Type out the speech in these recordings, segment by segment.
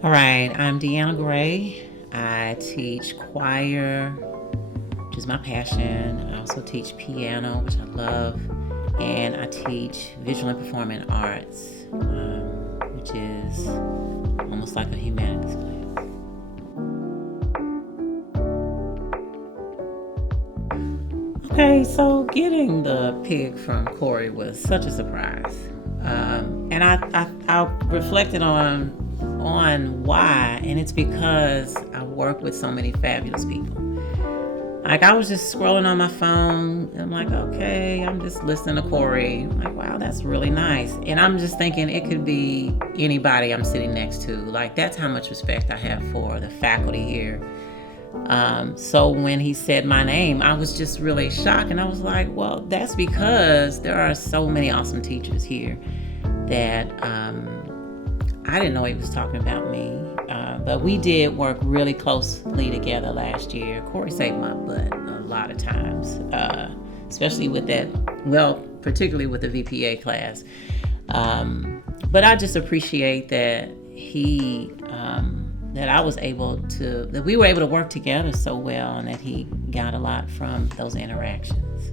All right, I'm Deanna Gray. I teach choir, which is my passion. I also teach piano, which I love, and I teach visual and performing arts, which is almost like a humanities class. Okay, so getting the pig from Corey was such a surprise, and I reflected on why, and it's because I work with so many fabulous people. Like I was just scrolling on my phone, and I'm like, okay, I'm just listening to Corey. I'm like, wow, that's really nice, and I'm just thinking it could be anybody I'm sitting next to. Like that's how much respect I have for the faculty here. So when he said my name, I was just really shocked, and I was like, well, that's because there are so many awesome teachers here that I didn't know he was talking about me. But we did work really closely together last year. Corey saved my butt a lot of times, especially with that, well, particularly with the VPA class. But I just appreciate that that we were able to work together so well, and that he got a lot from those interactions.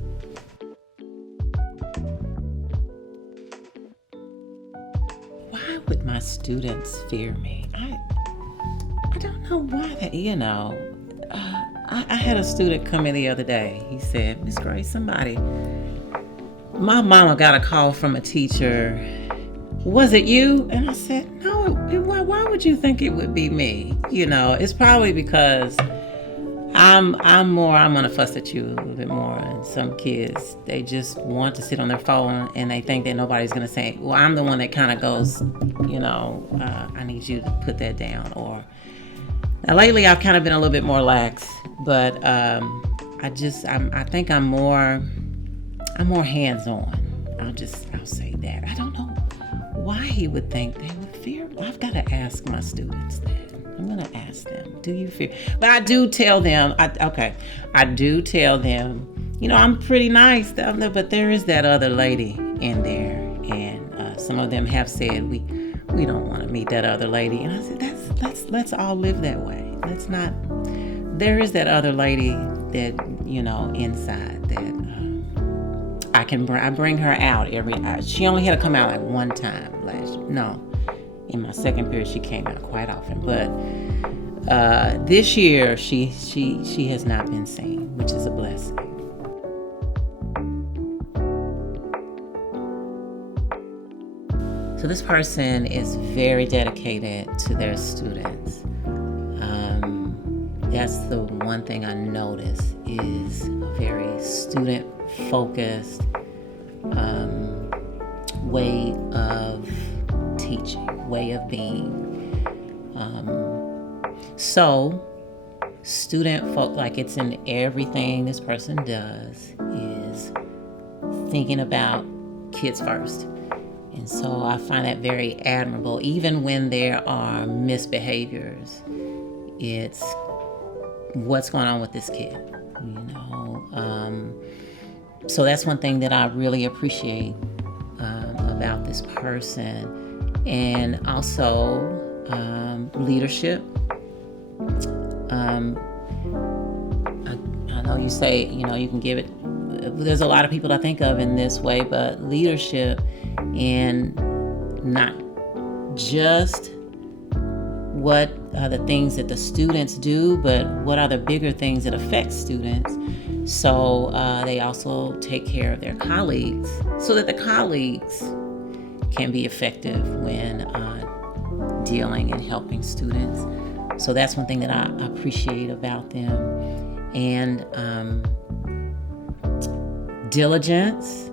Why would my students fear me? I don't know why I had a student come in the other day. He said, Miss Gray, my mama got a call from a teacher. Was it you? And I said, no, why would you think it would be me? It's probably because I'm gonna fuss at you a little bit more. And some kids, they just want to sit on their phone and they think that nobody's gonna say, well, I'm the one that kind of goes, I need you to put that down. Or now lately I've kind of been a little bit more lax, but I think I'm more hands-on. I'll say that. I don't know why he would think they would fear. I've got to ask my students that. I'm going to ask them, do you fear? But I do tell them, I'm pretty nice, but there is that other lady in there. And some of them have said, we don't want to meet that other lady. And I said, let's all live that way. Let's not, there is that other lady that, inside that, I bring her out she only had to come out like one time last year. No, in my second period she came out quite often, but this year she has not been seen, which is a blessing. So this person is very dedicated to their students. That's the one thing I notice is a very student focused way of teaching, way of being. So student folk, like it's in everything this person does, is thinking about kids first. And so I find that very admirable. Even when there are misbehaviors, it's what's going on with this kid, so that's one thing that I really appreciate about this person. And also leadership. I know you say, you can give it, there's a lot of people I think of in this way, but leadership in not just what are the things that the students do, but what are the bigger things that affect students. So they also take care of their colleagues so that the colleagues can be effective when dealing and helping students. So that's one thing that I appreciate about them. And diligence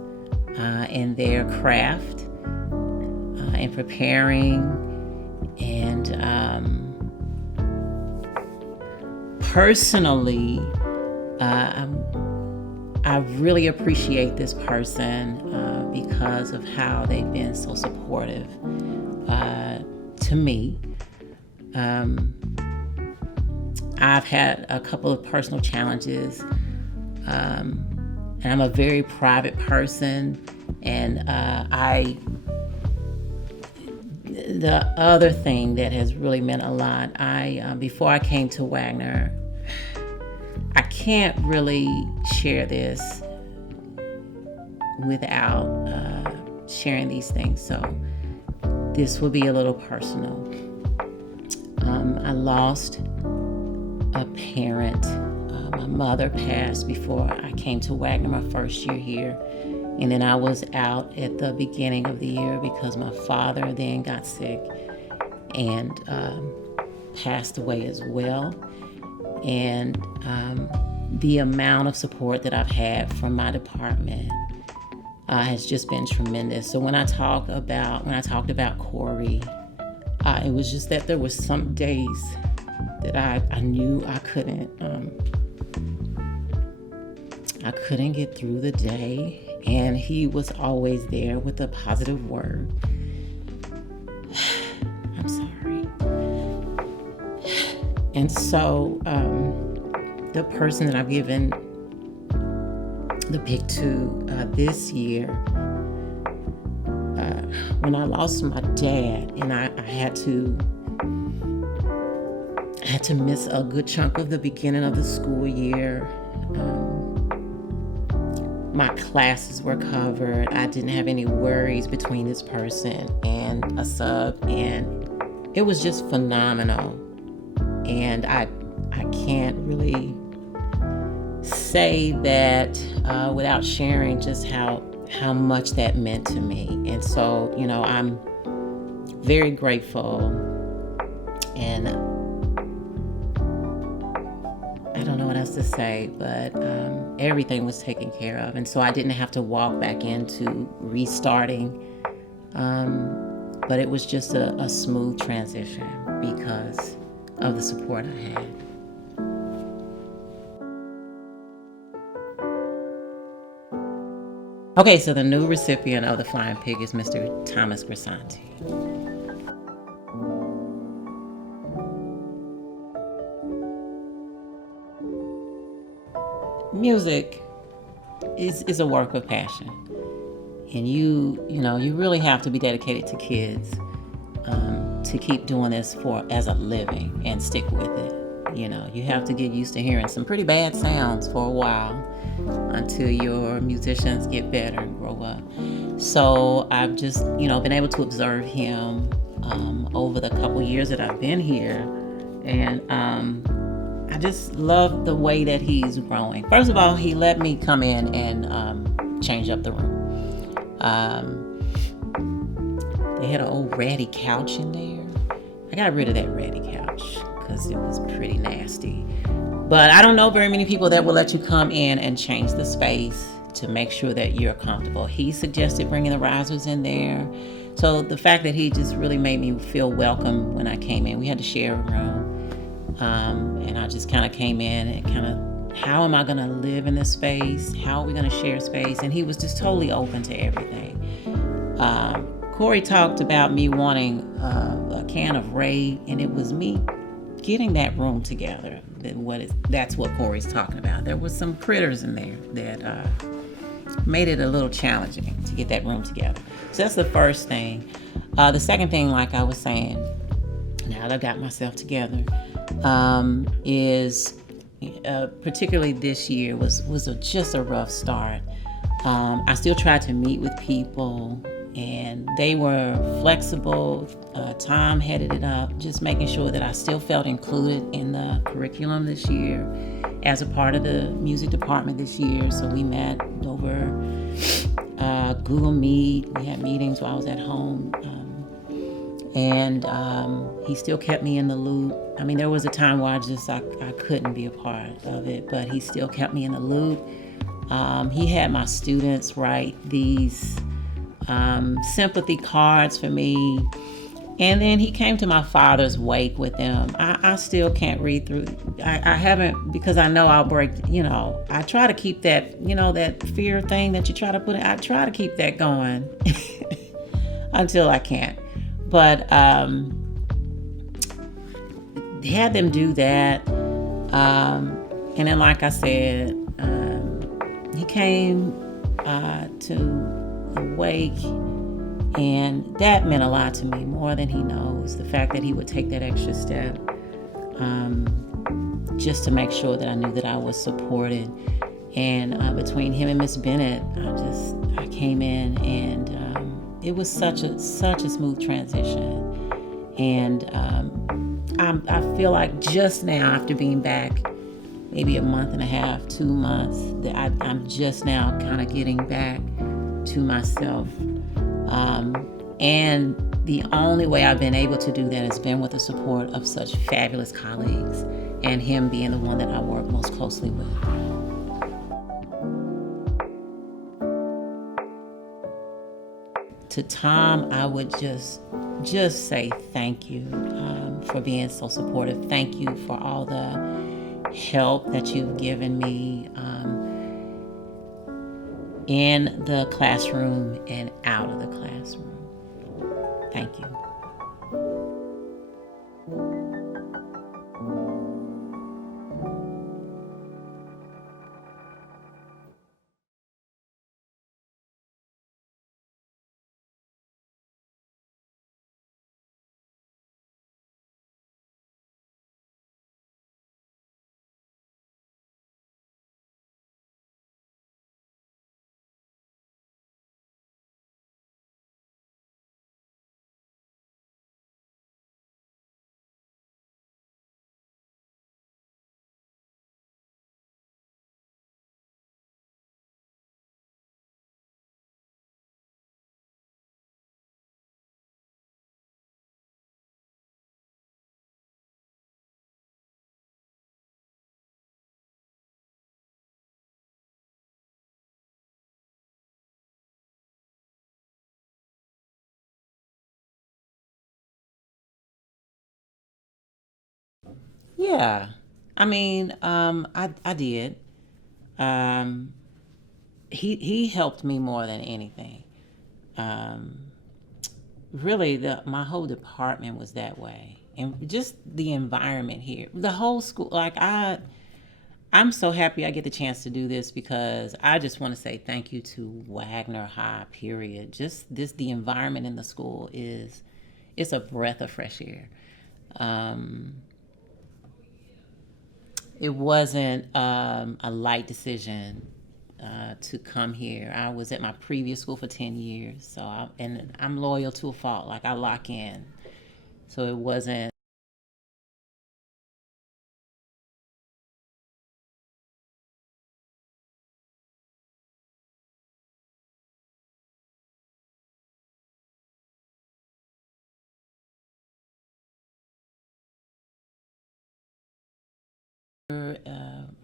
in their craft, in preparing, and personally, I really appreciate this person because of how they've been so supportive to me. I've had a couple of personal challenges, and I'm a very private person, and The other thing that has really meant a lot, before I came to Wagner, I can't really share this without sharing these things. So this will be a little personal. I lost a parent. My mother passed before I came to Wagner my first year here. And then I was out at the beginning of the year because my father then got sick and passed away as well. And the amount of support that I've had from my department has just been tremendous. So when I talked about Corey, it was just that there was some days that I knew I couldn't get through the day, and he was always there with a positive word. I'm sorry. And so the person that I've given the pick to this year, when I lost my dad, and I had to miss a good chunk of the beginning of the school year. My classes were covered. I didn't have any worries between this person and a sub, and it was just phenomenal. And I can't really say that without sharing just how much that meant to me. And so, I'm very grateful, and I don't know what else to say, but everything was taken care of. And so I didn't have to walk back into restarting. But it was just a smooth transition because of the support I had. Okay, so the new recipient of the Flying Pig is Mr. Thomas Grisanti. Music is a work of passion, and you really have to be dedicated to kids to keep doing this as a living and stick with it. You have to get used to hearing some pretty bad sounds for a while until your musicians get better and grow up. So I've just been able to observe him over the couple years that I've been here, and I just love the way that he's growing. First of all, he let me come in and change up the room. They had an old ratty couch in there. I got rid of that ratty couch because it was pretty nasty. But I don't know very many people that will let you come in and change the space to make sure that you're comfortable. He suggested bringing the risers in there. So the fact that he just really made me feel welcome when I came in. We had to share a room. And I just kind of came in and how am I going to live in this space? How are we going to share space? And he was just totally open to everything. Corey talked about me wanting a can of Raid, and it was me getting that room together. That's what Corey's talking about. There was some critters in there that made it a little challenging to get that room together. So that's the first thing. The second thing, like I was saying, now that I've got myself together, is particularly this year was just a rough start. I still tried to meet with people, and they were flexible. Tom headed it up, just making sure that I still felt included in the curriculum this year as a part of the music department this year. So we met over Google Meet. We had meetings while I was at home. And he still kept me in the loop. I mean, there was a time where I couldn't be a part of it, but he still kept me in the loop. He had my students write these sympathy cards for me. And then he came to my father's wake with them. I still can't read through. I haven't, because I know I'll break, I try to keep that, that fear thing that you try to put in. I try to keep that going until I can't. But had them do that. And then, like I said, he came to the wake, And that meant a lot to me, more than he knows. The fact that he would take that extra step, just to make sure that I knew that I was supported. And between him and Miss Bennett, I came in, and it was such a smooth transition. And I feel like just now, after being back maybe a month and a half, 2 months, that I'm just now kind of getting back to myself. And the only way I've been able to do that has been with the support of such fabulous colleagues, and him being the one that I work most closely with. To Tom, I would just say thank you, for being so supportive. Thank you for all the help that you've given me, in the classroom and out of the classroom. Thank you. Yeah, I mean, I did. Um, he helped me more than anything. Um, Really, the my whole department was that way, and just the environment here, the whole school. Like I'm so happy I get the chance to do this, because I just want to say thank you to Wagner High. Period. Just the environment in the school is, it's a breath of fresh air. Um, it wasn't a light decision to come here. I was at my previous school for 10 years, and I'm loyal to a fault. Like, I lock in, so it wasn't.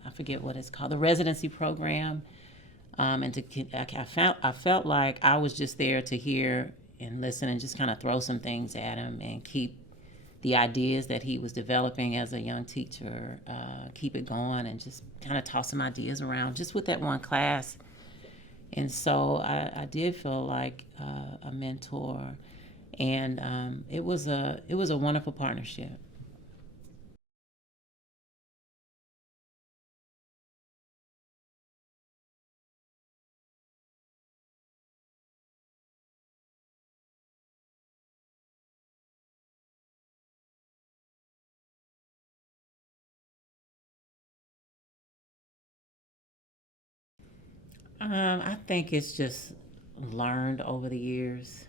I forget what it's called, the residency program, and I felt like I was just there to hear and listen, and just kind of throw some things at him, and keep the ideas that he was developing as a young teacher, keep it going, and just kind of toss some ideas around, just with that one class. And so I did feel like a mentor, and it was a wonderful partnership. I think it's just learned over the years.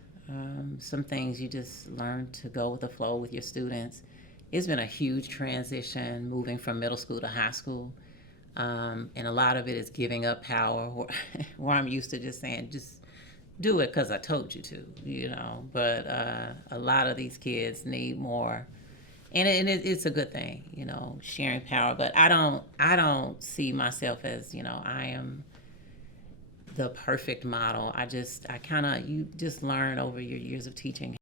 Some things you just learn to go with the flow with your students. It's been a huge transition moving from middle school to high school. And a lot of it is giving up power, where I'm used to just saying, just do it because I told you to, But a lot of these kids need more, and it's a good thing, sharing power. But I don't see myself as, I am the perfect model. I kind of, you just learn over your years of teaching.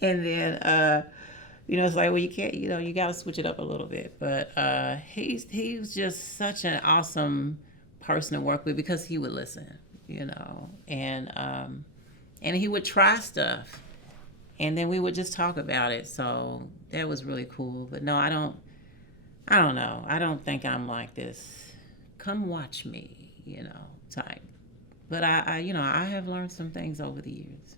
And then it's like, well, you can't, you got to switch it up a little bit. But he's just such an awesome person to work with because he would listen, and he would try stuff, and then we would just talk about it. So that was really cool. But no, I don't know. I don't think I'm like this. Come watch me, type. But I have learned some things over the years.